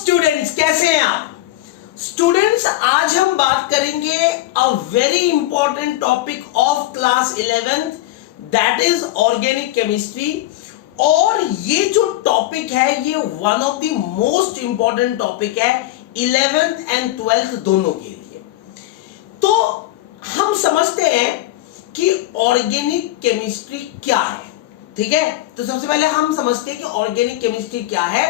Students, कैसे हैं आप स्टूडेंट्स? आज हम बात करेंगे a very important topic of class 11th, that is organic chemistry. और ये जो टॉपिक है ये one of the most important topic है 11th एंड 12th दोनों के लिए। तो हम समझते हैं कि ऑर्गेनिक केमिस्ट्री क्या है, ठीक है। तो सबसे पहले हम समझते हैं कि ऑर्गेनिक केमिस्ट्री क्या है,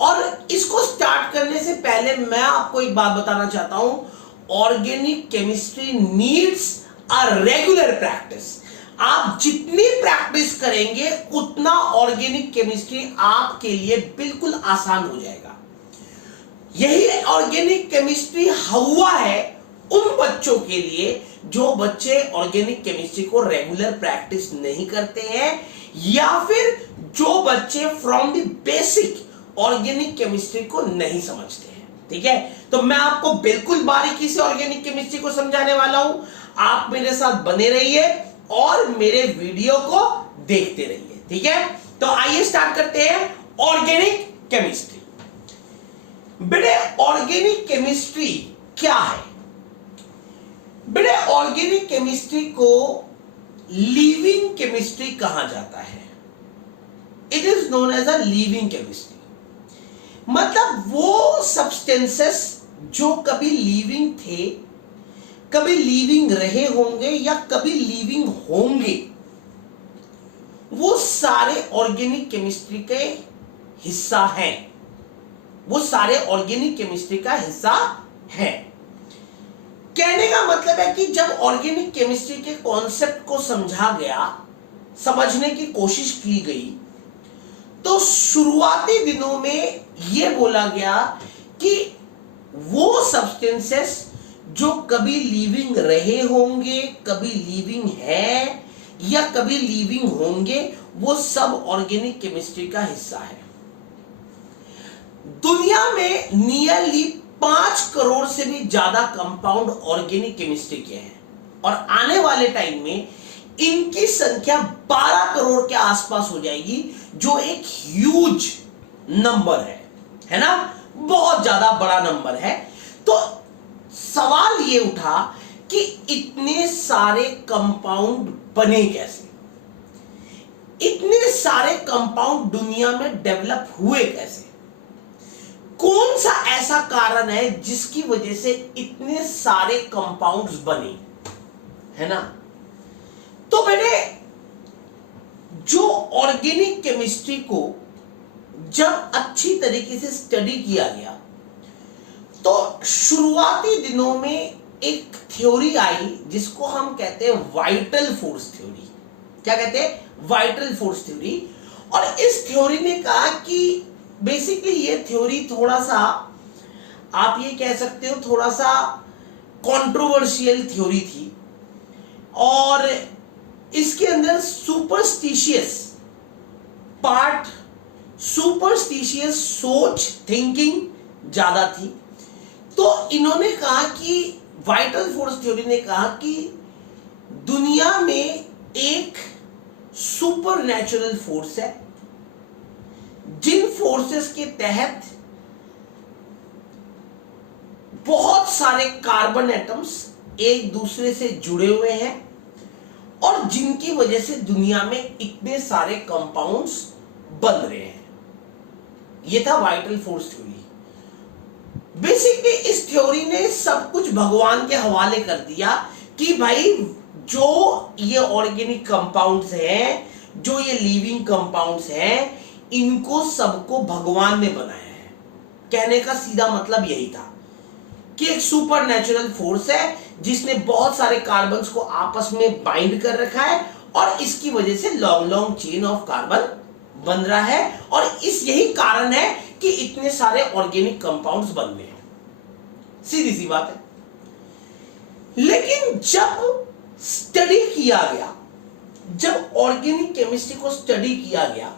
और इसको स्टार्ट करने से पहले मैं आपको एक बात बताना चाहता हूं। Organic chemistry needs a regular practice. आप जितनी प्रैक्टिस करेंगे उतना ऑर्गेनिक केमिस्ट्री आपके लिए बिल्कुल आसान हो जाएगा। यही ऑर्गेनिक केमिस्ट्री हुआ है उन बच्चों के लिए जो बच्चे ऑर्गेनिक केमिस्ट्री को रेगुलर प्रैक्टिस नहीं करते हैं, या फिर जो बच्चे from the basic organic chemistry को नहीं समझते हैं, ठीक है। तो मैं आपको बिल्कुल बारीकी से ऑर्गेनिक केमिस्ट्री को समझाने वाला हूं। आप मेरे साथ बने रहिए और मेरे वीडियो को देखते रहिए, ठीक है। तो आइए स्टार्ट करते हैं ऑर्गेनिक केमिस्ट्री। बेटे ऑर्गेनिक केमिस्ट्री क्या है? बेटे ऑर्गेनिक केमिस्ट्री को लिविंग केमिस्ट्री कहा जाता है। It is known as a living chemistry. मतलब वो सब्सटेंसेस जो कभी लिविंग थे, कभी लिविंग रहे होंगे या कभी लिविंग होंगे, वो सारे ऑर्गेनिक केमिस्ट्री के हिस्सा हैं। वो सारे ऑर्गेनिक केमिस्ट्री का हिस्सा है। कहने का मतलब है कि जब ऑर्गेनिक केमिस्ट्री के कॉन्सेप्ट को समझा गया, समझने की कोशिश की गई, तो शुरुआती दिनों में यह बोला गया कि वो सब्सटेंसेस जो कभी लिविंग रहे होंगे, कभी लिविंग है या कभी लिविंग होंगे, वो सब ऑर्गेनिक केमिस्ट्री का हिस्सा है। दुनिया में नियरली 5 करोड़ से भी ज्यादा कंपाउंड ऑर्गेनिक केमिस्ट्री के हैं, और आने वाले टाइम में इनकी संख्या 12 करोड़ के आसपास हो जाएगी, जो एक ह्यूज नंबर है ना, बहुत ज्यादा बड़ा नंबर है। तो सवाल ये उठा कि इतने सारे कंपाउंड बने कैसे, इतने सारे कंपाउंड दुनिया में डेवलप हुए कैसे, कौन सा ऐसा कारण है जिसकी वजह से इतने सारे कंपाउंड्स बने, है ना। तो बेटे जो ऑर्गेनिक केमिस्ट्री को जब अच्छी तरीके से स्टडी किया गया, तो शुरुआती दिनों में एक थ्योरी आई जिसको हम कहते हैं वाइटल फोर्स थ्योरी। क्या कहते हैं? Vital force theory. और इस थ्योरी ने कहा कि बेसिकली ये थ्योरी थोड़ा सा, आप ये कह सकते हो, थोड़ा सा कंट्रोवर्शियल थ्योरी थी, और इसके अंदर सुपरस्टिशियस पार्ट, सुपरस्टिशियस सोच, थिंकिंग ज्यादा थी। तो इन्होंने कहा कि वाइटल फोर्स थ्योरी ने कहा कि दुनिया में एक सुपरनैचुरल फोर्स है, जिन फोर्सेस के तहत बहुत सारे कार्बन एटम्स एक दूसरे से जुड़े हुए हैं, और जिनकी वजह से दुनिया में इतने सारे कंपाउंड्स बन रहे हैं। यह था वाइटल फोर्स थ्योरी। बेसिकली इस थ्योरी ने सब कुछ भगवान के हवाले कर दिया कि भाई जो ये ऑर्गेनिक कंपाउंड्स हैं, जो ये लिविंग कंपाउंड्स हैं, इनको सबको भगवान ने बनाया है। कहने का सीधा मतलब यही था कि एक सुपर नेचुरल फोर्स है जिसने बहुत सारे कार्बन्स को आपस में बाइंड कर रखा है, और इसकी वजह से long long chain of carbon बन रहा है, और यही कारण है कि इतने सारे ऑर्गेनिक कंपाउंड्स बन रहे हैं। सीधी सी बात है। लेकिन जब स्टडी किया गया, जब ऑर्गेनिक केमिस्ट्री को स्टडी किया गया,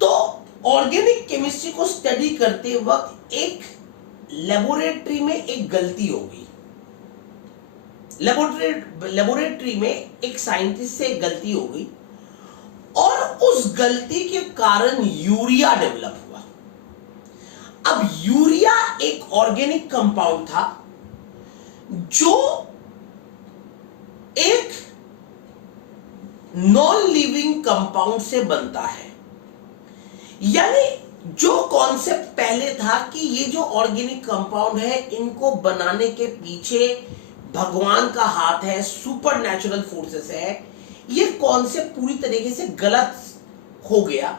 तो ऑर्गेनिक केमिस्ट्री को स्टडी करते वक्त एक लेबोरेटरी में एक गलती हो गई। लेबोरेटरी में एक साइंटिस्ट से एक गलती हो गई, और उस गलती के कारण यूरिया डेवलप हुआ। अब यूरिया एक ऑर्गेनिक कंपाउंड था जो एक नॉन लिविंग कंपाउंड से बनता है। यानी जो कॉन्सेप्ट पहले था कि ये जो ऑर्गेनिक कंपाउंड है इनको बनाने के पीछे भगवान का हाथ है, सुपर नेचुरल फोर्सेस है, ये कॉन्सेप्ट पूरी तरीके से गलत हो गया।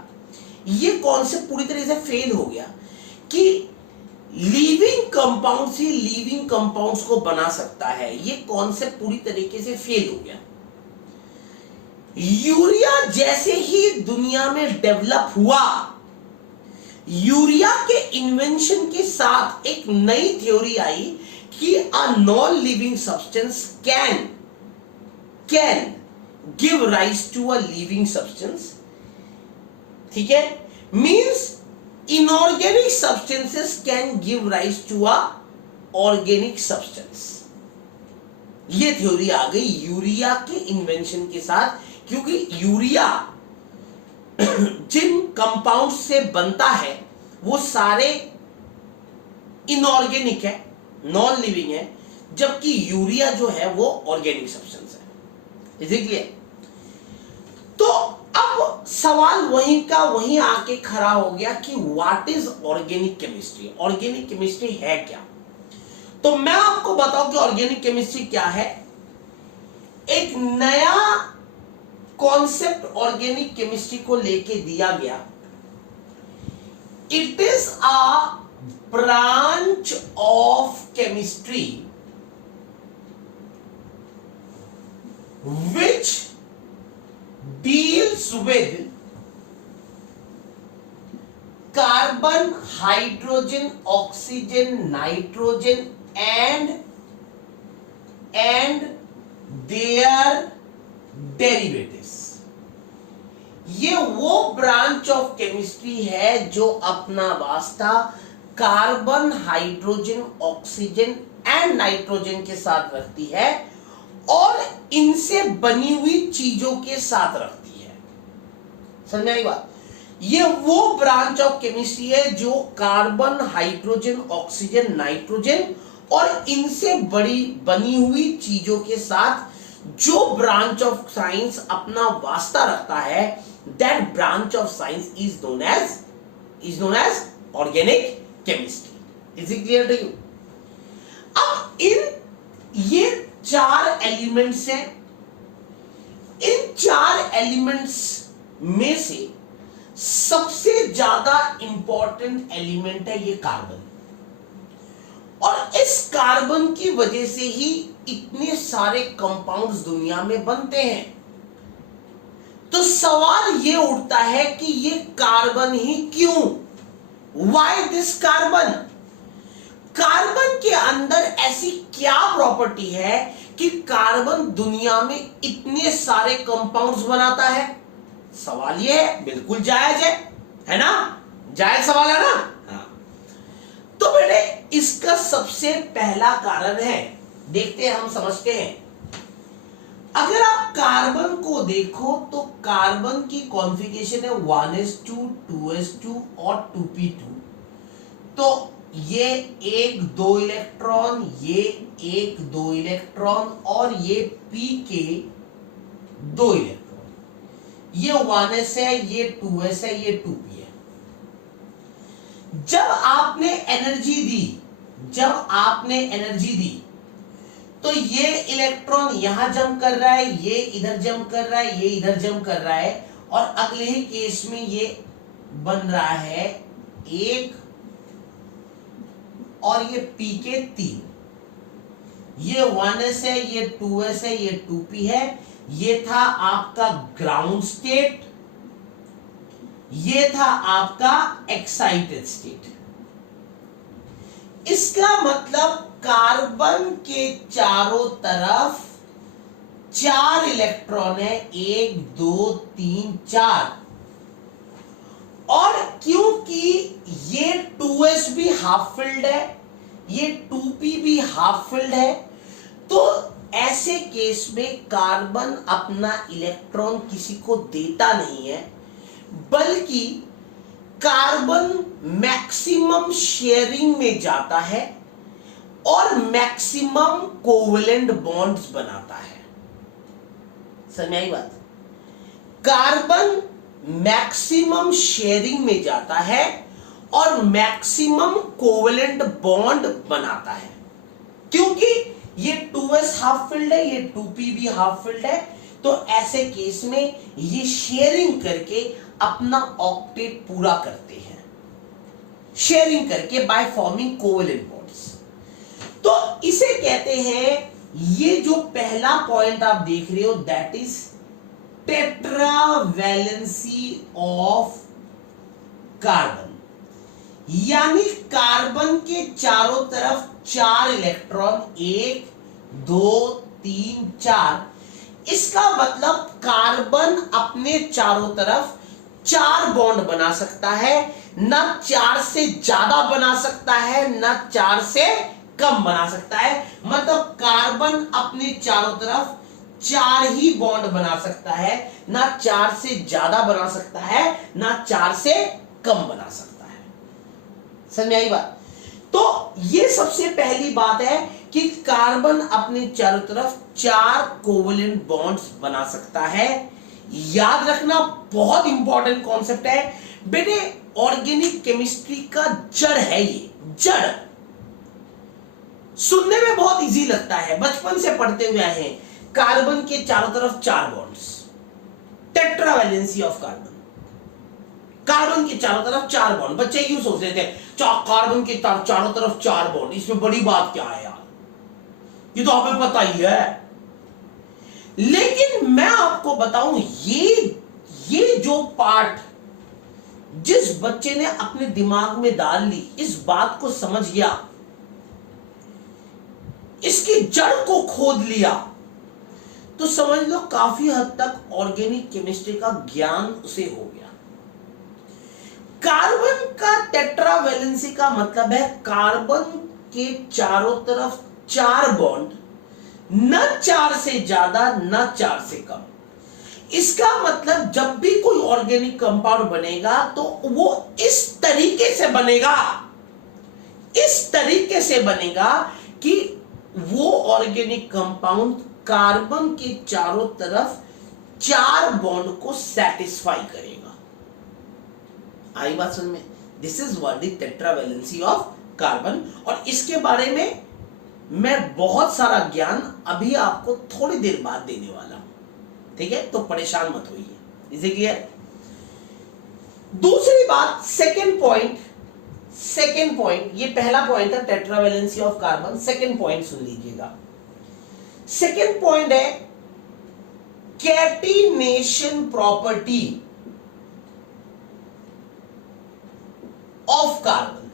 ये कॉन्सेप्ट पूरी तरीके से फेल हो गया कि लिविंग कंपाउंड से लिविंग कंपाउंड्स को बना सकता है। ये कॉन्सेप्ट पूरी तरीके से फेल हो गया। यूरिया जैसे ही दुनिया में डेवलप हुआ, यूरिया के इन्वेंशन के साथ एक नई थ्योरी आई कि a non living substance can give rise to a living substance. ठीक है, means inorganic substances can give rise to a organic substance. ये थ्योरी आ गई यूरिया के इन्वेंशन के साथ, क्योंकि यूरिया जिन कंपाउंड से बनता है वो सारे इनऑर्गेनिक है, नॉन लिविंग है, जबकि यूरिया जो है वो ऑर्गेनिक सब्सटेंस है। Is it clear? तो अब सवाल वहीं का वहीं आके खड़ा हो गया कि what is organic chemistry. Organic chemistry है क्या? तो मैं आपको बताऊं कि ऑर्गेनिक केमिस्ट्री क्या है। एक नया कॉन्सेप्ट ऑर्गेनिक केमिस्ट्री को लेके दिया गया। It is a branch of chemistry which deals with carbon, hydrogen, oxygen, nitrogen and their derivatives। ये वो ब्रांच ऑफ केमिस्ट्री है जो अपना वास्ता carbon, hydrogen, oxygen and nitrogen के साथ रखती है और इनसे बनी हुई चीजों के साथ रखती है। समझ में आई बात? ये वो ब्रांच ऑफ केमिस्ट्री है जो कार्बन, हाइड्रोजन, ऑक्सीजन, नाइट्रोजन और इनसे बनी हुई चीजों के साथ जो ब्रांच ऑफ साइंस अपना वास्ता रखता है, that branch of science is known as organic chemistry. Is it clear to you? अब ये 4 एलिमेंट्स हैं। इन 4 एलिमेंट्स में से सबसे ज्यादा इंपॉर्टेंट एलिमेंट है ये कार्बन, और इस कार्बन की वजह से ही इतने सारे कंपाउंड्स दुनिया में बनते हैं। तो सवाल ये उठता है कि ये कार्बन ही क्यों? Why this carbon? कार्बन के अंदर ऐसी क्या प्रॉपर्टी है कि कार्बन दुनिया में इतने सारे कंपाउंड्स बनाता है? सवाल ये है, बिल्कुल जायज है ना? जायज सवाल है ना? हाँ। तो बेटे इसका सबसे पहला कारण है, देखते हैं, हम समझते हैं। अगर आप कार्बन को देखो तो कार्बन की कॉन्फ़िगरेशन है 1s2 2s2 और 2p2। तो ये 1 2 इलेक्ट्रॉन, ये 1 2 इलेक्ट्रॉन और ये p के 2 इलेक्ट्रॉन। ये 1s है, ये 2s है, ये 2p है। जब आपने एनर्जी दी तो ये इलेक्ट्रॉन यहां जंप कर रहा है, ये इधर जंप कर रहा है, ये इधर जंप कर रहा है, और अगले ही केस में ये बन रहा है 1 और ये p के 3। ये 1s है, ये 2s है, ये 2p है। ये था आपका ग्राउंड स्टेट, ये था आपका एक्साइटेड स्टेट। इसका मतलब कार्बन के चारों तरफ 4 इलेक्ट्रॉन है, 1 2 3 4। और क्योंकि ये 2s भी हाफ फिल्ड है, ये 2p भी हाफ फिल्ड है, तो ऐसे केस में कार्बन अपना इलेक्ट्रॉन किसी को देता नहीं है, बल्कि कार्बन मैक्सिमम शेयरिंग में जाता है और मैक्सिमम कोवेलेंट बॉन्ड्स बनाता है। समझ में आई बात? कार्बन मैक्सिमम शेयरिंग में जाता है और मैक्सिमम कोवेलेंट बॉन्ड बनाता है। क्योंकि ये 2s हाफ फिल्ड है, ये 2p भी हाफ फिल्ड है, तो ऐसे केस में ये शेयरिंग करके अपना ऑक्टेट पूरा करते हैं, शेयरिंग करके बाय फॉर्मिंग कोवेलेंट बॉन्ड्स। तो इसे कहते हैं, ये जो पहला पॉइंट आप देख रहे हो that is tetravalency of carbon, यानी कार्बन के चारों तरफ 4 इलेक्ट्रॉन, 1 2 3 4। इसका मतलब कार्बन अपने चारों तरफ 4 बॉन्ड बना सकता है, न 4 से ज्यादा बना सकता है, न 4 से कम बना सकता है। मतलब कार्बन अपने चारों तरफ 4 ही बॉन्ड बना सकता है, ना 4 से ज्यादा बना सकता है, ना 4 से कम बना सकता है। समझ में आई बात? तो ये सबसे पहली बात है कि कार्बन अपने चारों तरफ 4 कोवेलेंट बॉन्ड्स बना सकता है। याद रखना, बहुत इंपॉर्टेंट कॉन्सेप्ट है बेटे, ऑर्गेनिक केमिस्ट्री का जड़ है ये, जड़। सुनने में बहुत इजी लगता है, बचपन से पढ़ते हुए आए हैं, कार्बन के चारों तरफ 4 bonds, tetravalency of carbon. Carbon के चारों तरफ 4 बॉन्ड, बच्चे यूं सोच रहे थे कार्बन के चारों तरफ 4 बॉन्ड, इसमें बड़ी बात क्या है यार, ये तो हमें पता ही है। लेकिन मैं आपको बताऊं, ये जो पार्ट जिस बच्चे ने अपने दिमाग में डाल ली, इस बात को समझ गया, इसकी जड़ को खोद लिया, तो समझ लो काफी हद तक ऑर्गेनिक केमिस्ट्री का ज्ञान उसे हो गया। कार्बन का टेट्रावैलेंसी का मतलब है कार्बन के चारों तरफ 4 बॉन्ड, न 4 से ज्यादा न 4 से कम। इसका मतलब जब भी कोई ऑर्गेनिक कंपाउंड बनेगा तो वो इस तरीके से बनेगा, इस तरीके से बनेगा कि वो ऑर्गेनिक कंपाउंड कार्बन के चारों तरफ 4 बॉन्ड को सेटिस्फाई करेगा। आई बात समझ में? This is what the tetravalency of carbon. और इसके बारे में मैं बहुत सारा ज्ञान अभी आपको थोड़ी देर बाद देने वाला हूं, ठीक है? तो परेशान मत होइए। Is it clear? दूसरी बात, सेकेंड पॉइंट, ये पहला पॉइंट था tetravalency of carbon. Second point सुन लीजिएगा। सेकेंड पॉइंट है कैटिनेशन प्रॉपर्टी ऑफ कार्बन,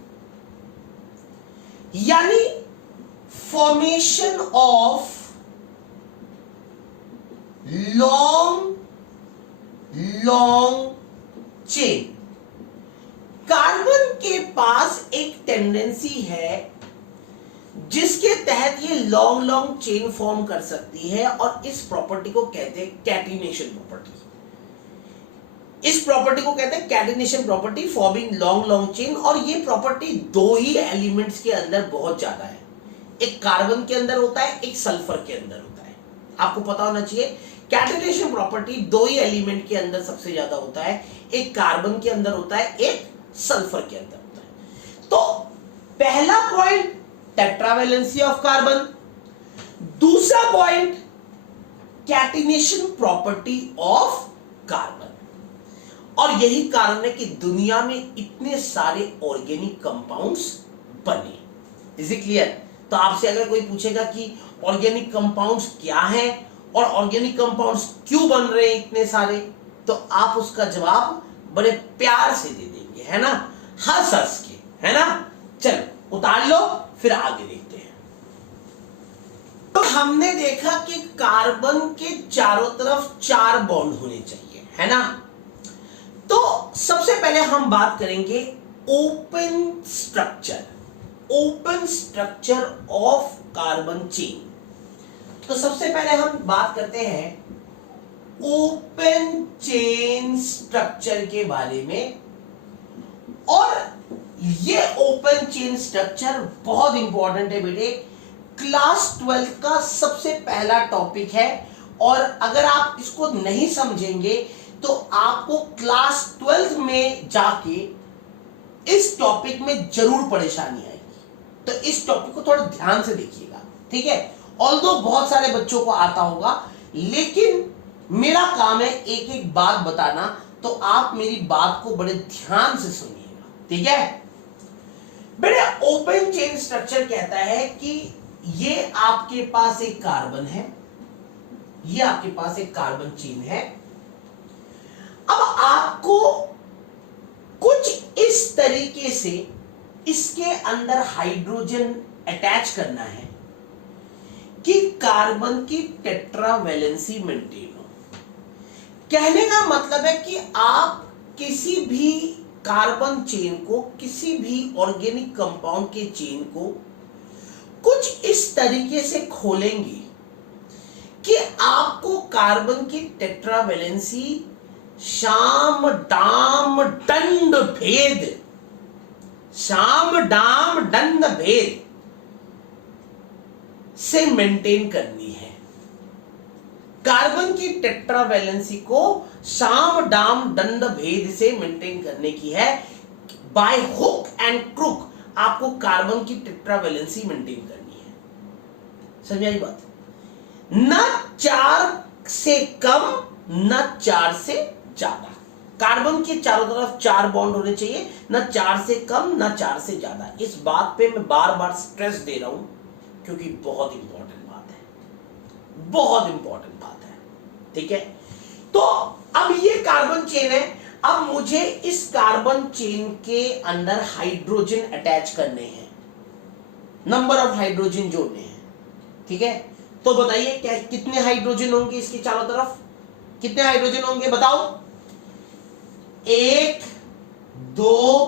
यानी formation of long chain. Carbon के पास एक टेंडेंसी है जिसके तहत ये लॉन्ग चेन फॉर्म कर सकती है, और इस प्रॉपर्टी को कहते हैं कैटिनेशन प्रॉपर्टी। इस प्रॉपर्टी को कहते हैं catenation property, forming long chain. और ये प्रॉपर्टी 2 ही एलिमेंट्स के अंदर बहुत ज्यादा है, एक कार्बन के अंदर होता है, एक सल्फर के अंदर होता है। आपको पता होना चाहिए कैटिनेशन प्रॉपर्टी 2 ही एलिमेंट के अंदर सबसे ज्यादा होता है, एक कार्बन के अंदर होता है, एक सल्फर के अंदर होता है। तो पहला पॉइंट टेट्रावैलेंसी ऑफ कार्बन, दूसरा point catenation property of carbon. और यही कारण है कि दुनिया में इतने सारे ऑर्गेनिक कंपाउंड्स बने। Is it clear? तो आपसे अगर कोई पूछेगा कि ऑर्गेनिक कंपाउंड्स क्या हैं और ऑर्गेनिक कंपाउंड्स क्यों बन रहे हैं इतने सारे, तो आप उसका जवाब बड़े प्यार से दे देंगे, है ना, हंस हंस के, है ना। चलो उतार लो, फिर आगे देखते हैं। तो हमने देखा कि कार्बन के चारों तरफ 4 बॉन्ड होने चाहिए, है ना। तो सबसे पहले हम बात करेंगे open structure of carbon chain. तो सबसे पहले हम बात करते हैं ओपन चेन स्ट्रक्चर के बारे में। ये ओपन चेन स्ट्रक्चर बहुत इंपॉर्टेंट है बेटे, क्लास 12 का सबसे पहला टॉपिक है, और अगर आप इसको नहीं समझेंगे तो आपको क्लास 12 में जाके इस टॉपिक में जरूर परेशानी आएगी। तो इस टॉपिक को थोड़ा ध्यान से देखिएगा, ठीक है। ऑल्दो बहुत सारे बच्चों को आता होगा, लेकिन मेरा काम है एक एक बात बताना, तो आप मेरी बात को बड़े ध्यान से सुनिएगा, ठीक है बेटे। ओपन चेन स्ट्रक्चर कहता है कि ये आपके पास एक कार्बन है, ये आपके पास एक कार्बन चेन है। अब आपको कुछ इस तरीके से इसके अंदर हाइड्रोजन अटैच करना है कि कार्बन की टेट्रावैलेंसी मेंटेन हो। कहने का मतलब है कि आप किसी भी कार्बन चेन को, किसी भी ऑर्गेनिक कंपाउंड के चेन को कुछ इस तरीके से खोलेंगे कि आपको कार्बन की टेट्रावैलेंसी शाम डाम दंड भेद, शाम डाम दंड भेद से मेंटेन करनी है। कार्बन की टेट्रावैलेंसी को शाम डाम दंड भेद से मेंटेन करने की है। बाय हुक एंड क्रुक आपको कार्बन की टेट्रावैलेंसी मेंटेन करनी है। समझ आई बात? न 4 से कम न 4 से ज्यादा। कार्बन के चारों तरफ 4 बॉन्ड होने चाहिए, न 4 से कम न 4 से ज्यादा। इस बात पे मैं बार बार स्ट्रेस दे रहा हूं क्योंकि बहुत इंपॉर्टेंट बात है, बहुत इंपॉर्टेंट बात है, ठीक है। तो अब ये कार्बन चेन है, अब मुझे इस कार्बन चेन के अंदर हाइड्रोजन अटैच करने हैं, नंबर ऑफ हाइड्रोजन जोड़ने हैं, ठीक है। तो बताइए क्या कितने हाइड्रोजन होंगे इसके चारों तरफ, कितने हाइड्रोजन होंगे बताओ? 1 2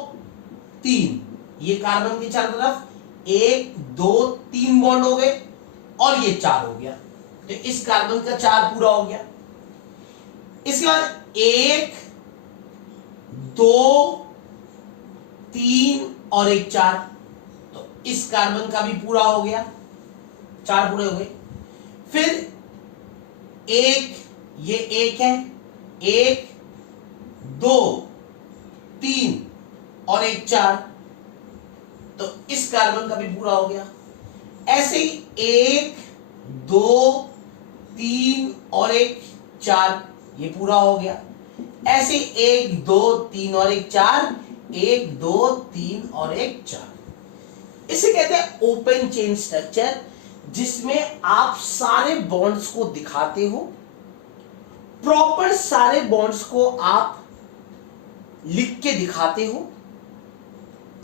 3, ये कार्बन के चारों तरफ 1 2 3 बॉन्ड हो गए, और ये 4 हो गया, तो इस कार्बन का 4 पूरा हो गया। इसके बाद 1 2 3 और 1 4, तो इस कार्बन का भी पूरा हो गया, 4 पूरे हो गए। फिर 1, ये 1 है, 1 2 3 और 1 4, तो इस कार्बन का भी पूरा हो गया। ऐसे ही 1 2 3 और 1 4, ये पूरा हो गया। ऐसे 1 2 3 और 1 4, 1 2 3 और 1 4। इसे कहते हैं ओपन चेन स्ट्रक्चर, जिसमें आप सारे बॉन्ड्स को दिखाते हो, प्रॉपर सारे बॉन्ड्स को आप लिख के दिखाते हो,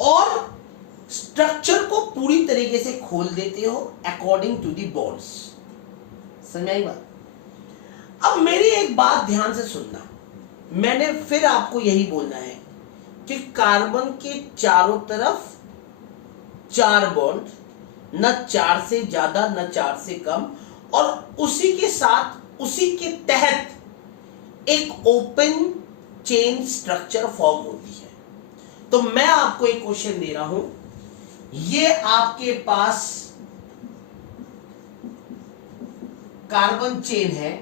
और स्ट्रक्चर को पूरी तरीके से खोल देते हो अकॉर्डिंग टू दी बॉन्ड्स। समझ आई बात? अब मेरी एक बात ध्यान से सुनना, मैंने फिर आपको यही बोलना है कि कार्बन के चारों तरफ 4 बॉन्ड, न 4 से ज्यादा न 4 से कम, और उसी के साथ उसी के तहत एक ओपन चेन स्ट्रक्चर फॉर्म होती है। तो मैं आपको एक क्वेश्चन दे रहा हूं, ये आपके पास कार्बन चेन है,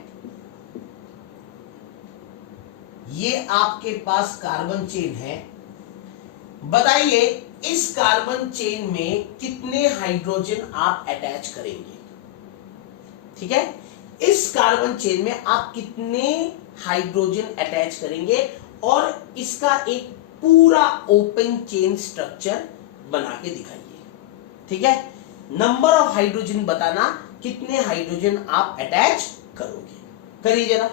ये आपके पास कार्बन चेन है। बताइए इस कार्बन चेन में कितने हाइड्रोजन आप अटैच करेंगे? ठीक है, इस कार्बन चेन में आप कितने हाइड्रोजन अटैच करेंगे, और इसका एक पूरा ओपन चेन स्ट्रक्चर बना के दिखाइए। ठीक है, नंबर ऑफ हाइड्रोजन बताना, कितने हाइड्रोजन आप अटैच करोगे, करिए जरा।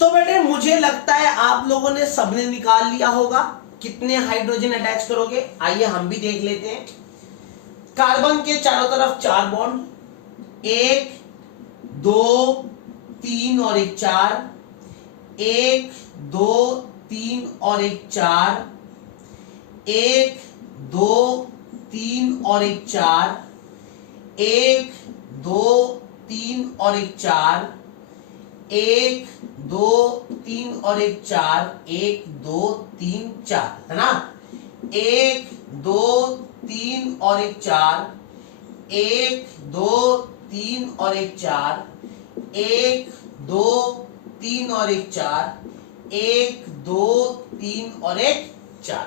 तो बेटे मुझे लगता है आप लोगों ने सबने निकाल लिया होगा कितने हाइड्रोजन अटैच करोगे। आइए हम भी देख लेते हैं। कार्बन के चारों तरफ 4 बॉन्ड, 1 2 3 और 1 4, 1 2 3 और 1 4, 1 2 3 और 1 4, 1 2 3 और 1 4, 1 2 3 और 1 4, 1 2 3 4, है ना। 1 2 3 और 1 4, 1 2 3 और 1 4, 1 2 3 और 1 4, 1 2 3 और 1 4।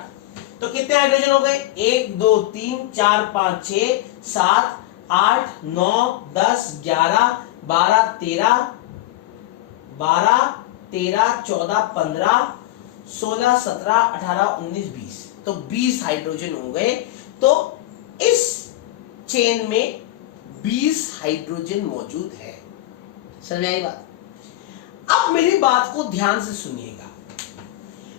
तो कितने हाइड्रोजन हो गए? 1 2 3 4 5 6 7 8 9 10 11 12 13 14 15 16 17 18 19 20। तो 20 हाइड्रोजन हो गए। तो इस चेन में 20 हाइड्रोजन मौजूद है। समझ आई बात? अब मेरी बात को ध्यान से सुनिएगा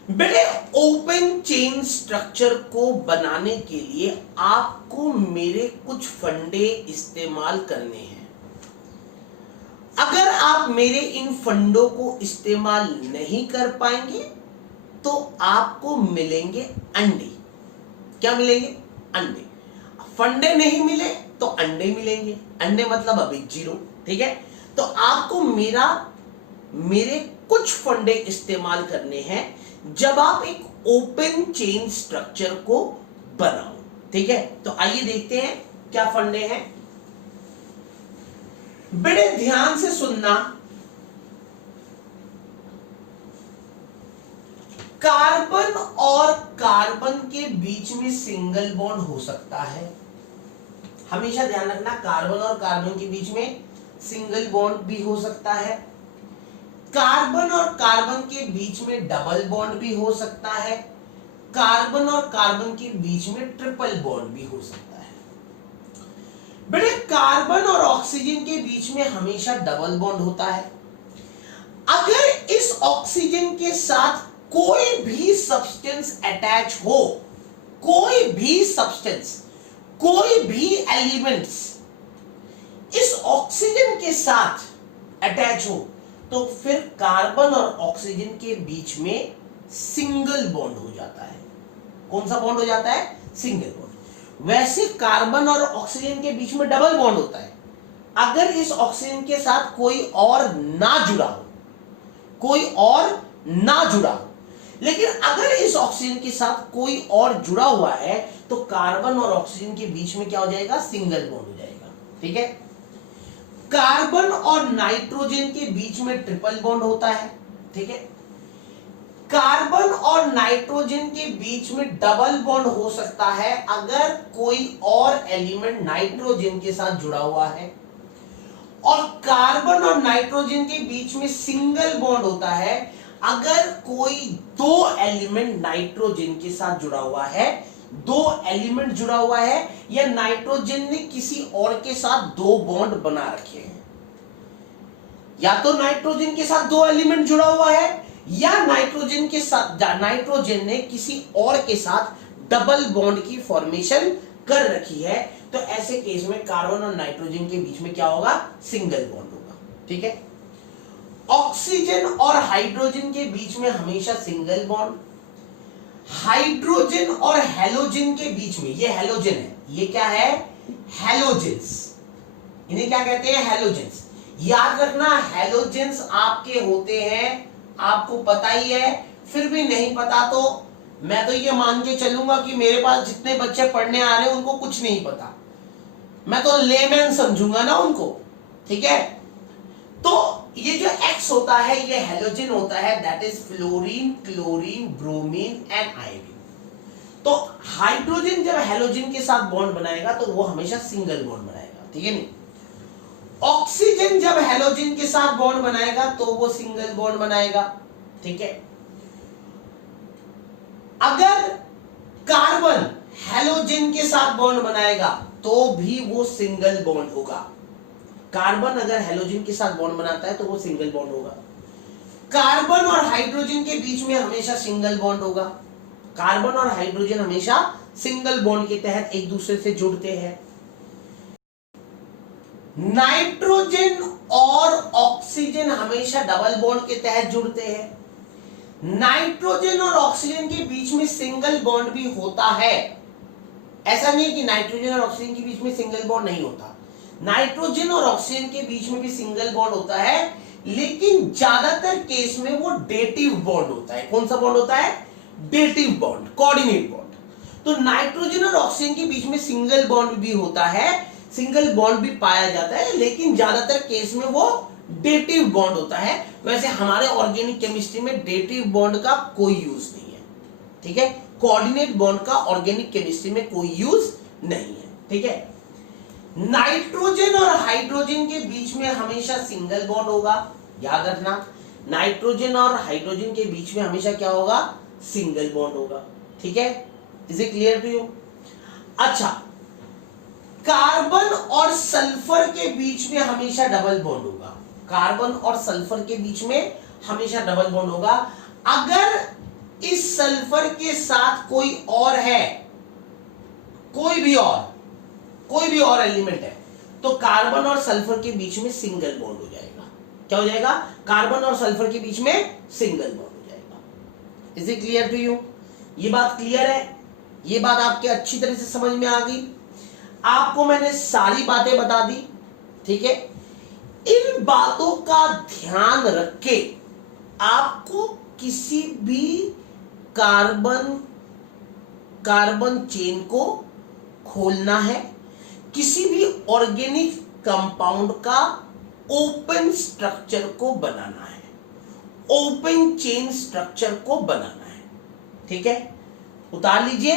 बेटे। ओपन चेन स्ट्रक्चर को बनाने के लिए आपको मेरे कुछ फंडे इस्तेमाल करने हैं। अगर आप मेरे इन फंडों को इस्तेमाल नहीं कर पाएंगे तो आपको मिलेंगे अंडे। क्या मिलेंगे? अंडे। फंडे नहीं मिले तो अंडे मिलेंगे। अंडे मतलब अभी 0। ठीक है। तो आपको मेरे कुछ फंडे इस्तेमाल करने हैं जब आप एक ओपन चेन स्ट्रक्चर को बनाओ। ठीक है। तो आइए देखते हैं क्या फंडे हैं। बड़े ध्यान से सुनना। कार्बन और कार्बन के बीच में सिंगल बॉन्ड हो सकता है। हमेशा ध्यान रखना, कार्बन और कार्बन के बीच में सिंगल बॉन्ड भी हो सकता है। कार्बन और कार्बन के बीच में डबल बॉन्ड भी हो सकता है। कार्बन और कार्बन के बीच में ट्रिपल बॉन्ड भी हो सकता है। बेटे कार्बन और ऑक्सीजन के बीच में हमेशा डबल बॉन्ड होता है। अगर इस ऑक्सीजन के साथ कोई भी सब्सटेंस अटैच हो, कोई भी सब्सटेंस, कोई भी एलिमेंट्स इस ऑक्सीजन के साथ अटैच हो तो फिर कार्बन और ऑक्सीजन के बीच में सिंगल बॉन्ड हो जाता है। कौन सा बॉन्ड हो जाता है? Single bond. वैसे कार्बन और ऑक्सीजन के बीच में डबल बॉन्ड होता है अगर इस ऑक्सीजन के साथ कोई और ना जुड़ा हो, कोई और ना जुड़ा हो। लेकिन अगर इस ऑक्सीजन के साथ कोई और जुड़ा हुआ है तो कार्बन और ऑक्सीजन के बीच में क्या हो जाएगा? सिंगल बॉन्ड हो जाएगा। ठीक है। कार्बन और नाइट्रोजन के बीच में ट्रिपल बॉन्ड होता है। ठीक है। कार्बन और नाइट्रोजन के बीच में डबल बॉन्ड हो सकता है अगर कोई और एलिमेंट नाइट्रोजन के साथ जुड़ा हुआ है। और कार्बन और नाइट्रोजन के बीच में सिंगल बॉन्ड होता है अगर कोई दो एलिमेंट नाइट्रोजन के साथ जुड़ा हुआ है, दो एलिमेंट जुड़ा हुआ है, या नाइट्रोजन ने किसी और के साथ दो बॉन्ड बना रखे हैं। या तो नाइट्रोजन के साथ दो एलिमेंट जुड़ा हुआ है या नाइट्रोजन के साथ नाइट्रोजन ने किसी और के साथ डबल बॉन्ड की फॉर्मेशन कर रखी है। तो ऐसे केस में कार्बन और नाइट्रोजन के बीच में क्या होगा? सिंगल बॉन्ड होगा। ठीक है। ऑक्सीजन और हाइड्रोजन के बीच में हमेशा सिंगल बॉन्ड। हाइड्रोजन और हेलोजन के बीच में, ये हेलोजन है, ये क्या है? हेलोजेंस। इन्हें क्या कहते हैं? हेलोजेंस। याद रखना, हेलोजेंस आपके होते हैं, आपको पता ही है। फिर भी नहीं पता तो मैं तो ये मान के चलूंगा कि मेरे पास जितने बच्चे पढ़ने आ रहे हैं उनको कुछ नहीं पता, मैं तो लेमैन समझूंगा ना उनको। ठीक है। तो ये जो X होता है ये हेलोजन होता है, that is fluorine, chlorine, bromine and iodine. तो हाइड्रोजन जब हेलोजन के साथ बॉन्ड बनाएगा तो वो हमेशा सिंगल बॉन्ड बनाएगा। ठीक है नहीं। ऑक्सीजन जब हेलोजन के साथ बॉन्ड बनाएगा तो वो सिंगल बॉन्ड बनाएगा। ठीक है। अगर कार्बन हेलोजन के साथ बॉन्ड बनाएगा तो भी वो सिंगल बॉन्ड होगा। कार्बन अगर हेलोजन के साथ बॉन्ड बनाता है तो वो सिंगल बॉन्ड होगा। कार्बन और हाइड्रोजन के बीच में हमेशा सिंगल बॉन्ड होगा। कार्बन और हाइड्रोजन हमेशा सिंगल बॉन्ड के तहत एक दूसरे से जुड़ते हैं। नाइट्रोजन और ऑक्सीजन हमेशा डबल बॉन्ड के तहत जुड़ते हैं। नाइट्रोजन और ऑक्सीजन के बीच में सिंगल बॉन्ड भी होता है। ऐसा नहीं है कि नाइट्रोजन और ऑक्सीजन के बीच में सिंगल बॉन्ड नहीं होता। नाइट्रोजन और ऑक्सीजन के बीच में भी सिंगल बॉन्ड होता है, लेकिन ज्यादातर केस में वो डेटिव बॉन्ड होता है। कौन सा बॉन्ड होता है? Dative bond, coordinate bond. तो नाइट्रोजन और ऑक्सीजन के बीच में सिंगल बॉन्ड भी होता है, सिंगल बॉन्ड भी पाया जाता है, लेकिन ज्यादातर केस में वो डेटिव बॉन्ड होता है। वैसे हमारे ऑर्गेनिक केमिस्ट्री में डेटिव बॉन्ड का कोई यूज नहीं है, ठीक है। कोऑर्डिनेट बॉन्ड का ऑर्गेनिक केमिस्ट्री में कोई यूज नहीं है, ठीक है। नाइट्रोजन और हाइड्रोजन के बीच में हमेशा सिंगल बॉन्ड होगा, याद रखना। नाइट्रोजन और हाइड्रोजन के बीच में हमेशा क्या होगा? सिंगल बॉन्ड होगा, ठीक है। Is it clear to you? अच्छा, कार्बन और सल्फर के बीच में हमेशा डबल बॉन्ड होगा। कार्बन और सल्फर के बीच में हमेशा डबल बॉन्ड होगा। अगर इस सल्फर के साथ कोई और है, कोई भी और एलिमेंट है, तो कार्बन और सल्फर के बीच में सिंगल बॉन्ड हो जाएगा। क्या हो जाएगा? कार्बन और सल्फर के बीच में सिंगल बॉन्ड हो जाएगा। Is it clear to you? ये बात क्लियर है? ये बात आपके अच्छी तरह से समझ में आ गई? आपको मैंने सारी बातें बता दी, ठीक है। इन बातों का ध्यान रख के आपको किसी भी कार्बन चेन को खोलना है, किसी भी ऑर्गेनिक कंपाउंड का ओपन स्ट्रक्चर को बनाना है, ओपन चेन स्ट्रक्चर को बनाना है, ठीक है। उतार लीजिए,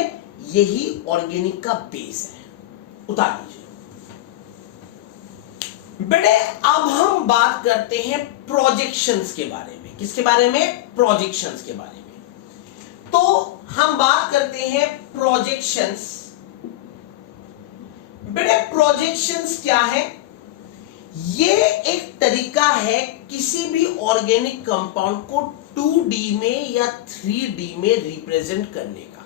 यही ऑर्गेनिक का बेस है, उतार लीजिए। बेटे अब हम बात करते हैं प्रोजेक्शंस के बारे में। किसके बारे में? प्रोजेक्शंस के बारे में। तो हम बात करते हैं प्रोजेक्शंस। बेटे प्रोजेक्शंस क्या है? ये एक तरीका है किसी भी ऑर्गेनिक कंपाउंड को 2D में या 3D में रिप्रेजेंट करने का।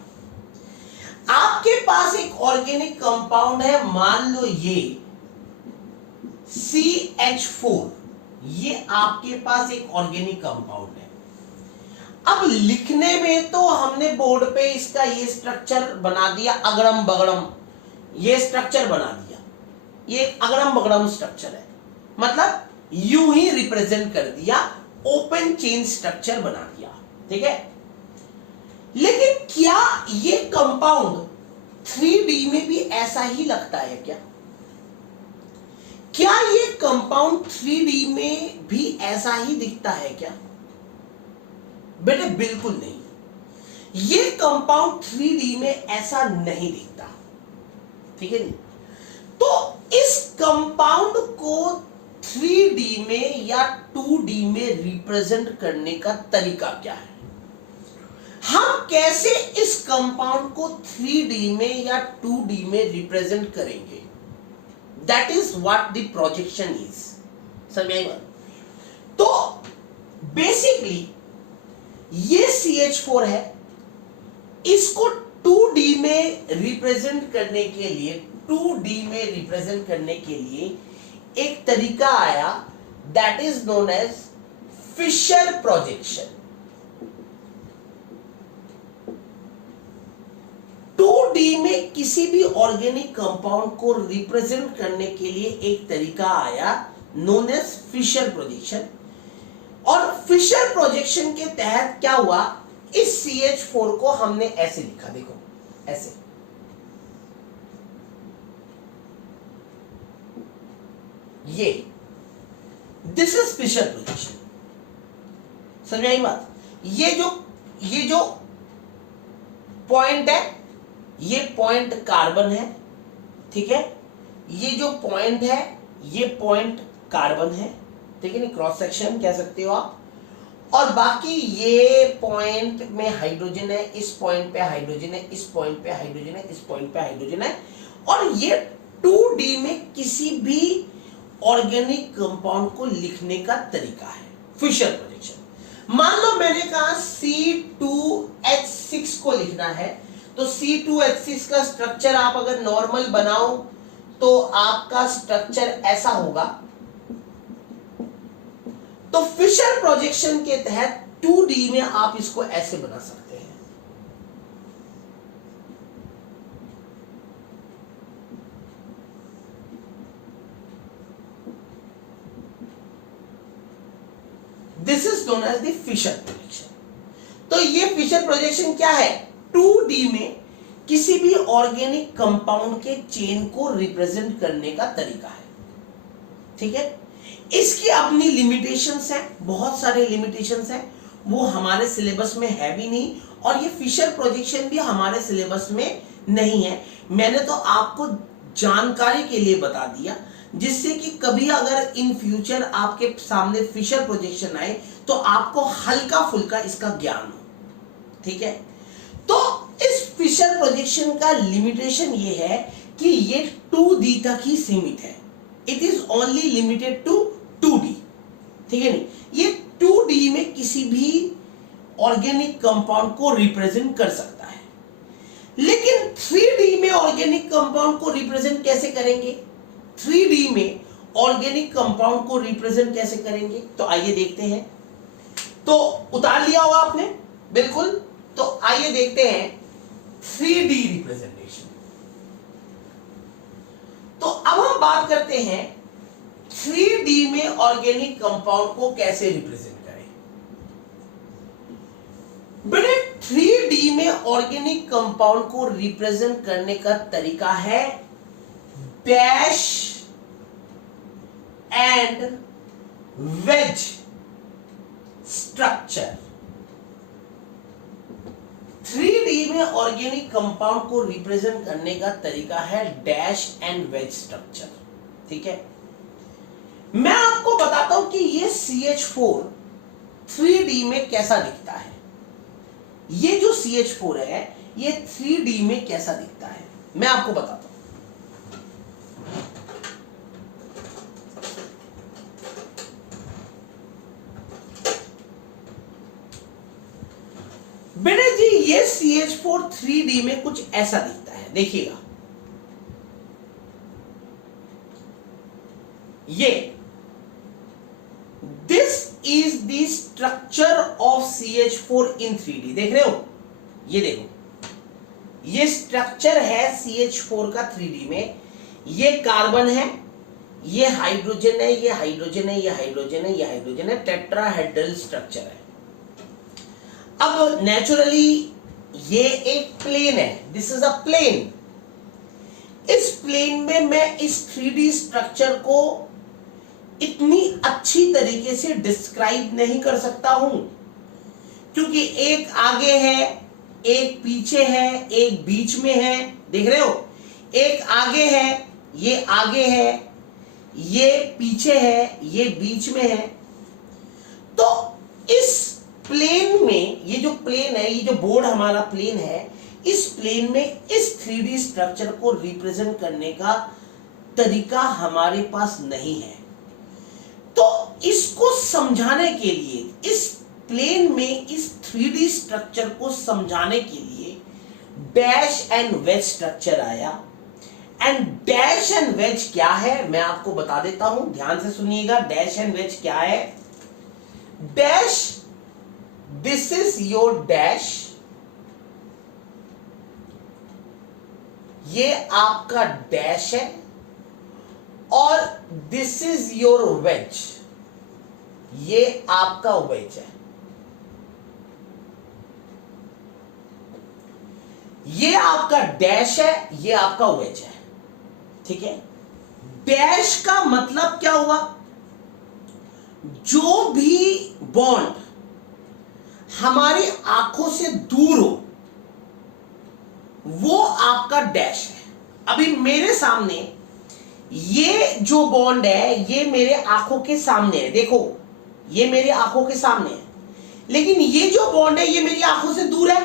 आपके पास एक ऑर्गेनिक कंपाउंड है, मान लो ये CH4, ये आपके पास एक ऑर्गेनिक कंपाउंड है। अब लिखने में तो हमने बोर्ड पे इसका ये स्ट्रक्चर बना दिया, अगड़म बगड़म ये स्ट्रक्चर बना दिया, ये अगड़म बगड़म स्ट्रक्चर है, मतलब यूं ही रिप्रेजेंट कर दिया, ओपन चेन स्ट्रक्चर बना दिया, ठीक है। लेकिन क्या ये कंपाउंड 3D में भी ऐसा ही लगता है क्या? क्या ये कंपाउंड 3D में भी ऐसा ही दिखता है क्या? बेटे बिल्कुल नहीं। ये कंपाउंड 3D में ऐसा नहीं दिखता, ठीक है। तो इस कंपाउंड को 3D में या 2D में रिप्रेजेंट करने का तरीका क्या है? हम कैसे इस कंपाउंड को 3D में या 2D में रिप्रेजेंट करेंगे? That is what the projection is. समझ आई बात? तो बेसिकली ये CH4 है, इसको 2D में रिप्रेजेंट करने के लिए, 2D में रिप्रेजेंट करने के लिए एक तरीका आया, that is known as Fischer projection. 2D में किसी भी ऑर्गेनिक कंपाउंड को रिप्रेजेंट करने के लिए एक तरीका आया नोन एज फिशर प्रोजेक्शन। और फिशर प्रोजेक्शन के तहत क्या हुआ, इस CH4 को हमने ऐसे लिखा, देखो ऐसे, ये दिस इज फिशर प्रोजेक्शन। समझ आई बात? ये जो पॉइंट है, ये पॉइंट कार्बन है, ठीक है। ये जो पॉइंट है, ये पॉइंट कार्बन है, ठीक है, नहीं क्रॉस सेक्शन कह सकते हो आप। और बाकी ये पॉइंट में हाइड्रोजन है, इस पॉइंट पे हाइड्रोजन है, इस पॉइंट पे हाइड्रोजन है, इस पॉइंट पे हाइड्रोजन है। और ये 2D में किसी भी ऑर्गेनिक कंपाउंड को लिखने का तरीका है फिशर प्रोजेक्शन। मान लो मैंने कहा C2H6 को लिखना है, तो C2H6 का स्ट्रक्चर आप अगर नॉर्मल बनाओ तो आपका स्ट्रक्चर ऐसा होगा। तो फिशर प्रोजेक्शन के तहत 2D में आप इसको ऐसे बना सकते हैं। As the Fischer projection. तो ये फिशर प्रोजेक्शन क्या है? 2D में किसी भी ऑर्गेनिक कंपाउंड के चेन को रिप्रेजेंट करने का तरीका है। ठीक है, इसकी अपनी लिमिटेशंस हैं, बहुत सारे लिमिटेशंस हैं, वो हमारे सिलेबस में है भी नहीं, और ये फिशर प्रोजेक्शन भी हमारे सिलेबस में नहीं है। मैंने तो आपको जानकारी के लिए बता दिया, जिससे कि कभी अगर इन फ्यूचर आपके सामने फिशर प्रोजेक्शन आए तो आपको हल्का फुल्का इसका ज्ञान हो। ठीक है, तो इस फिशर प्रोजेक्शन का लिमिटेशन ये है कि ये 2D तक ही सीमित है। It is only limited to 2D। ठीक है नहीं, ये 2D में किसी भी ऑर्गेनिक कंपाउंड को रिप्रेजेंट कर सकता है, लेकिन 3D में ऑर्गेनिक कंपाउंड को रिप्रेजेंट कैसे करेंगे? 3D में ऑर्गेनिक कंपाउंड को रिप्रेजेंट कैसे करेंगे? तो आइए देखते हैं। तो उतार लिया होगा आपने, बिल्कुल। तो आइए देखते हैं 3D रिप्रेजेंटेशन। तो अब हम बात करते हैं 3D में ऑर्गेनिक कंपाउंड को कैसे रिप्रेजेंट करें। बेटे 3D में ऑर्गेनिक कंपाउंड को रिप्रेजेंट करने का तरीका है dash and veg structure. 3D में ऑर्गेनिक कंपाउंड को रिप्रेजेंट करने का तरीका है डैश एंड वेज स्ट्रक्चर। ठीक है, मैं आपको बताता हूं कि ये CH4 3D में कैसा दिखता है। ये जो CH4 है ये 3D में कैसा दिखता है, मैं आपको बताता हूं। बेटे जी ये CH4 3D में कुछ ऐसा दिखता है, देखिएगा। ये this is the structure of CH4 in 3D। देख रहे हो, ये देखो, ये स्ट्रक्चर है CH4 का 3D में। ये कार्बन है, ये हाइड्रोजन है, ये हाइड्रोजन है, ये हाइड्रोजन है, ये हाइड्रोजन है, टेट्राहेड्रल स्ट्रक्चर है। अब नेचुरली ये एक प्लेन है, दिस इज अ प्लेन। इस प्लेन में मैं इस 3D स्ट्रक्चर को इतनी अच्छी तरीके से डिस्क्राइब नहीं कर सकता हूं, क्योंकि एक आगे है, एक पीछे है, एक बीच में है। देख रहे हो, एक आगे है, ये आगे है, ये पीछे है, ये बीच में है। तो इस प्लेन में, ये जो प्लेन है, ये जो बोर्ड हमारा प्लेन है, इस प्लेन में इस 3D स्ट्रक्चर को रिप्रेजेंट करने का तरीका हमारे पास नहीं है। तो इसको समझाने के लिए, इस प्लेन में इस 3D स्ट्रक्चर को समझाने के लिए डैश एंड वेज स्ट्रक्चर आया। एंड डैश एंड वेज क्या है मैं आपको बता देता हूं, ध्यान से सुनिएगा। डैश एंड वेज क्या है? Dash, this is your dash, ये आपका डैश है, और दिस इज योर वेज, ये आपका वेज है। ये आपका डैश है, ये आपका वेज है। ठीक है, डैश का मतलब क्या हुआ? जो भी बॉन्ड हमारी आंखों से दूर हो वो आपका डैश है। अभी मेरे सामने ये जो बॉन्ड है ये मेरे आंखों के सामने है, देखो ये मेरी आंखों के सामने है, लेकिन ये जो बॉन्ड है ये मेरी आंखों से दूर है।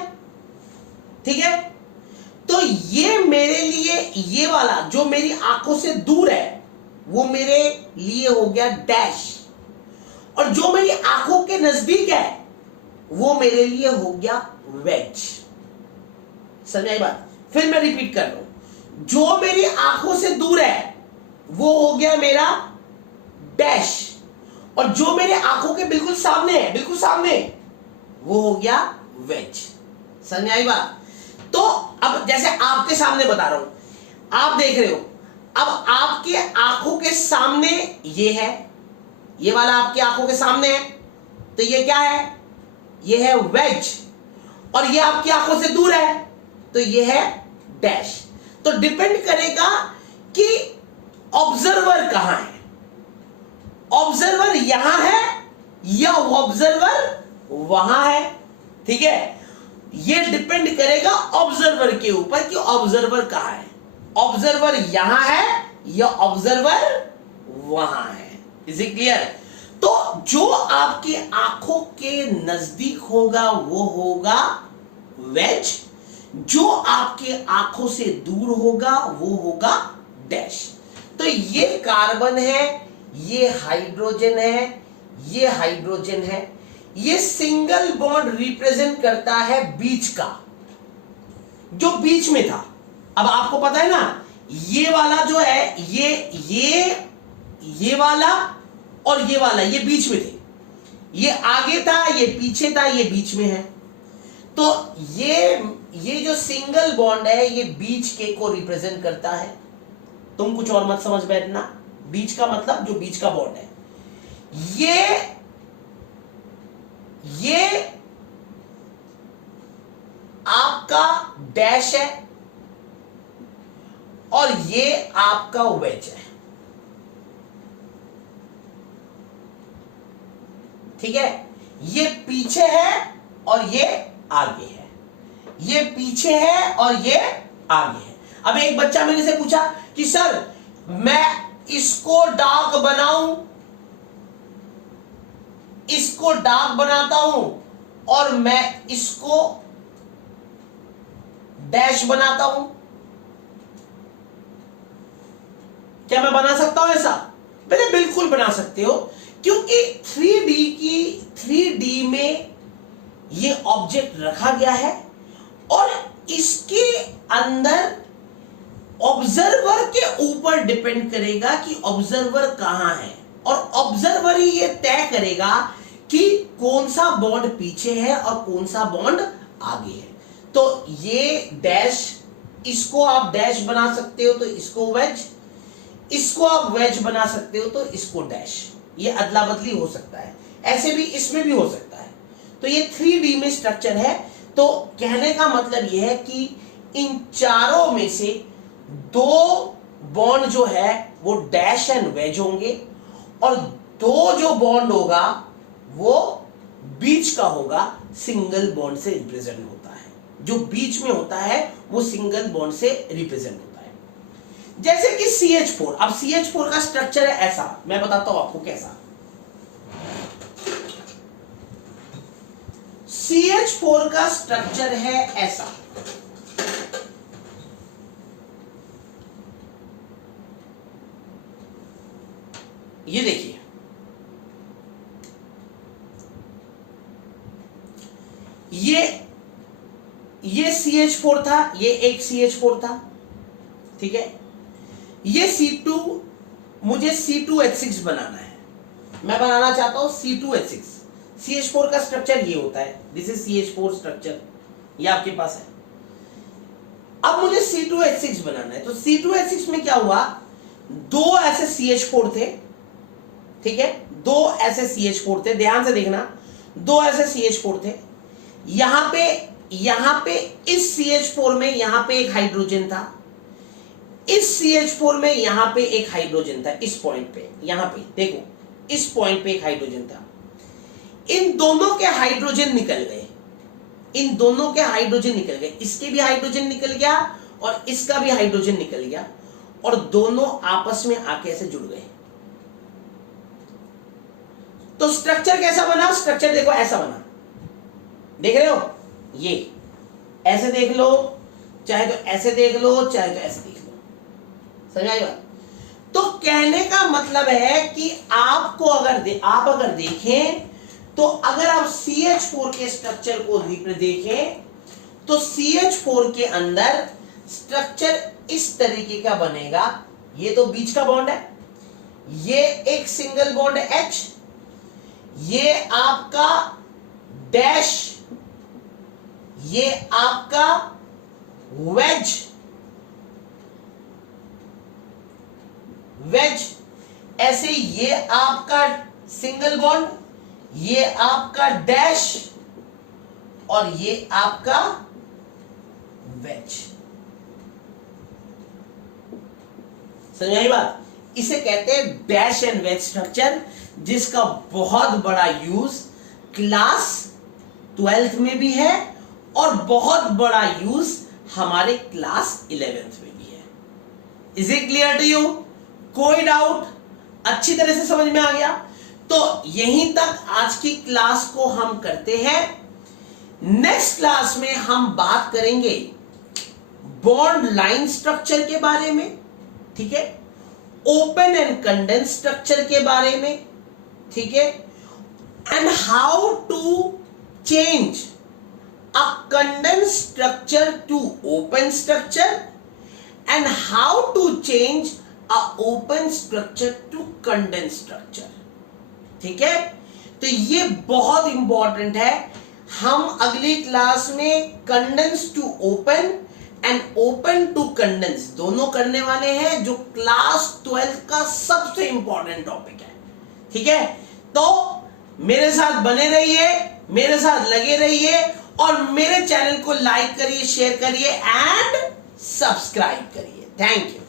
ठीक है, तो ये मेरे लिए, ये वाला जो मेरी आंखों से दूर है वो मेरे लिए हो गया डैश, और जो मेरी आंखों के नजदीक है वो मेरे लिए हो गया वेज। समझ आई बात? फिर मैं रिपीट कर रहा हूं, जो मेरी आंखों से दूर है वो हो गया मेरा डैश, और जो मेरे आंखों के बिल्कुल सामने है, बिल्कुल सामने, वो हो गया वेज। समझ आई बात? तो अब जैसे आपके सामने बता रहा हूं, आप देख रहे हो, अब आपके आंखों के सामने ये है, ये वाला आपकी आंखों के सामने है, तो ये क्या है, ये है वेज, और ये आपकी आंखों से दूर है तो ये है डैश। तो डिपेंड करेगा कि ऑब्जर्वर कहां है, ऑब्जर्वर यहां है या ऑब्जर्वर वहां है। ठीक है, ये डिपेंड करेगा ऑब्जर्वर के ऊपर कि ऑब्जर्वर कहां है, ऑब्जर्वर यहां है या ऑब्जर्वर वहां है। Is it clear? तो जो आपकी आंखों के नजदीक होगा वो होगा वेज, जो आपके आंखों से दूर होगा वो होगा डैश। तो ये कार्बन है, ये हाइड्रोजन है, ये हाइड्रोजन है, ये सिंगल बॉन्ड रिप्रेजेंट करता है बीच का, जो बीच में था। अब आपको पता है ना, ये वाला जो है ये वाला और ये वाला, ये बीच में थे, ये आगे था, ये पीछे था, ये बीच में है। तो ये जो सिंगल बॉन्ड है ये बीच के को रिप्रेजेंट करता है। तुम कुछ और मत समझ बैठना, बीच का मतलब जो बीच का बॉन्ड है, ये आपका डैश है और ये आपका वेज है। ठीक है, ये पीछे है और ये आगे है, ये पीछे है और ये आगे है। अब एक बच्चा मेरे से पूछा कि सर मैं इसको डार्क बनाऊं, इसको डार्क बनाता हूं और मैं इसको डैश बनाता हूं, क्या मैं बना सकता हूं ऐसा? पहले बिल्कुल बना सकते हो, क्योंकि 3D में ये ऑब्जेक्ट रखा गया है और इसके अंदर ऑब्जर्वर के ऊपर डिपेंड करेगा कि ऑब्जर्वर कहां है, और ऑब्जर्वर ही ये तय करेगा कि कौन सा बॉन्ड पीछे है और कौन सा बॉन्ड आगे है। तो ये डैश, इसको आप डैश बना सकते हो तो इसको वेज, इसको आप वेज बना सकते हो तो इसको डैश, ये अदला बदली हो सकता है, ऐसे भी इसमें भी हो सकता है। तो ये 3D में स्ट्रक्चर है। तो कहने का मतलब यह है कि इन चारों में से दो बॉन्ड जो है वो डैश एंड वेज होंगे, और दो जो बॉन्ड होगा वो बीच का होगा, सिंगल बॉन्ड से रिप्रेजेंट होता है। जो बीच में होता है वो सिंगल बॉन्ड से रिप्रेजेंट होता है। जैसे कि CH4, अब CH4 का स्ट्रक्चर है ऐसा, मैं बताता हूं आपको कैसा। CH4 का स्ट्रक्चर है ऐसा, ये देखिए, ये CH4 था, ये एक CH4 था, ठीक है। ये C2, मुझे C2H6 बनाना है, मैं बनाना चाहता हूं C2H6। CH4 का स्ट्रक्चर ये होता है, दिस इज CH4 स्ट्रक्चर, ये आपके पास है। अब मुझे C2H6 बनाना है, तो C2H6 में क्या हुआ, दो ऐसे CH4 थे, ठीक है, दो ऐसे CH4 थे, ध्यान से देखना, दो ऐसे CH4 थे। यहां पे इस CH4 में यहां पे एक हाइड्रोजन था, इस CH4 में यहां पे एक हाइड्रोजन था, इस पॉइंट पे, यहां पे देखो, इस पॉइंट पे एक हाइड्रोजन था। इन दोनों के हाइड्रोजन निकल गए, इन दोनों के हाइड्रोजन निकल गए, इसके भी हाइड्रोजन निकल गया और इसका भी हाइड्रोजन निकल गया, और दोनों आपस में आके ऐसे जुड़ गए। तो स्ट्रक्चर कैसा बना? स्ट्रक्चर देखो ऐसा बना, देख रहे हो, ये ऐसे देख लो, चाहे तो ऐसे देख लो, चाहे तो ऐसे देख लो, समझ आई बात? तो कहने का मतलब है कि आपको आप अगर देखें तो अगर आप CH4 के स्ट्रक्चर को देखें तो CH4 के अंदर स्ट्रक्चर इस तरीके का बनेगा। ये तो बीच का बॉन्ड है, ये एक सिंगल बॉन्ड H, ये आपका डैश, ये आपका वेज, ऐसे ये आपका सिंगल बॉन्ड, ये आपका डैश और ये आपका वेज। समझ आई बात? इसे कहते हैं डैश एंड वेज स्ट्रक्चर, जिसका बहुत बड़ा यूज क्लास 12th में भी है और बहुत बड़ा यूज हमारे क्लास 11th में भी है। Is it clear to you? कोई डाउट? अच्छी तरह से समझ में आ गया? तो यहीं तक आज की क्लास को हम करते हैं। नेक्स्ट क्लास में हम बात करेंगे बॉन्ड लाइन स्ट्रक्चर के बारे में, ठीक है, ओपन एंड कंडेंस स्ट्रक्चर के बारे में, ठीक है, and how to change a condense structure to open structure and how to change a open structure to condense structure. ठीक है, तो ये बहुत इंपॉर्टेंट है। हम अगली क्लास में condense to open and open to condense दोनों करने वाले हैं, जो क्लास 12 का सबसे इंपॉर्टेंट टॉपिक है। ठीक है, तो मेरे साथ बने रहिए, मेरे साथ लगे रहिए और मेरे चैनल को लाइक करिए, शेयर करिए एंड सब्सक्राइब करिए। Thank you.